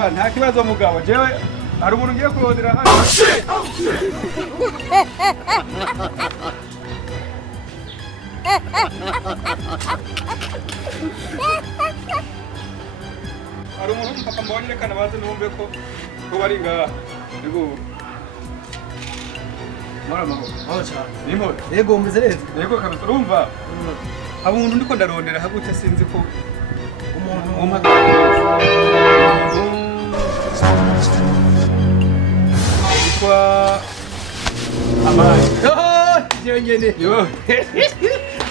umva nta kibazo mugabo jewe hari umuntu ngiye kurondera hano hari umuntu mpaka mbonye reka nabaze numve ko bari ngaha yego mara mahoro aho cyane nimore yego mbize neza yego kabisa urumva abo umuntu ndiko ndarondera hagute sinzi ko umuntu kwa amai yo nyene yo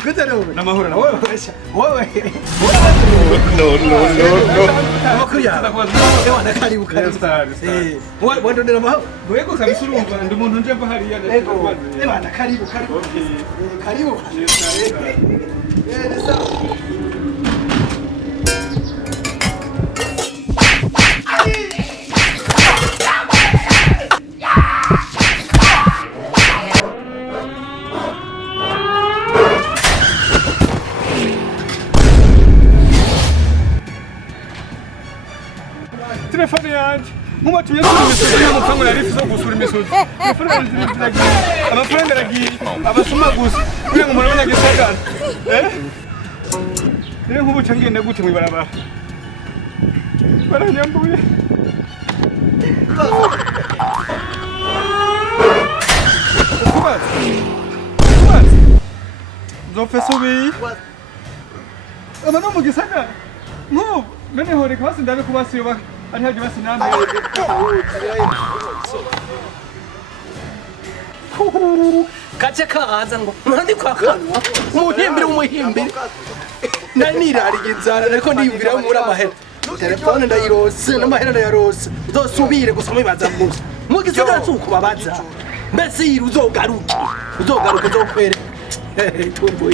gutaro na mahoro na wewe Makuya ewa nakaribu kabisa wandondera mahoro wego kabisa urumva ndi umuntu nje mva hariya ewa nakaribu karibu telefone yanjye nk'ubu tumye turi imisozi y'umukango yari ifizo gusura imisozi amafaranga aragiye abasuma gusa kugira ngo umuntu abanyagisagara rero nk'ubu nca ngenda gute mw'ibarabara baranyambuye kubaza nzopfe subiye aba no mu gisagara nk'ubu none horeka basi ndabe ko basiyo ari haje basi namwe kace kaza ngo mwandi kwakanwa umuhimbire nanirariye inzara ariko ndiyumvira muri amahera telefone ndayirose n'amahera ndayarose uzosubire gusa mwibaza muzi mugisagara cyukubabaza mbese uzogaruke uzokwere tumbo